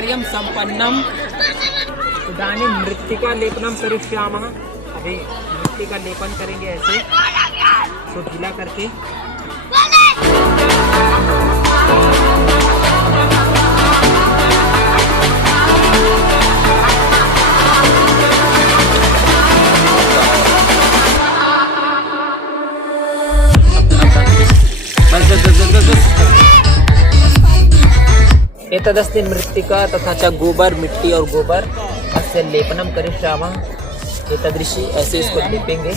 कार्यं संपन्नम। इदानीं मृत्तिका लेपनम करिष्यामः। अभी मृत्तिका लेपन करेंगे ऐसे, तो गीला करके। एतदस्ति मृत्तिका तथा च गोबर, मिट्टी और गोबर अस्य लेपनम करिष्यामः। एतदृशी ऐसे इसको लेपेंगे।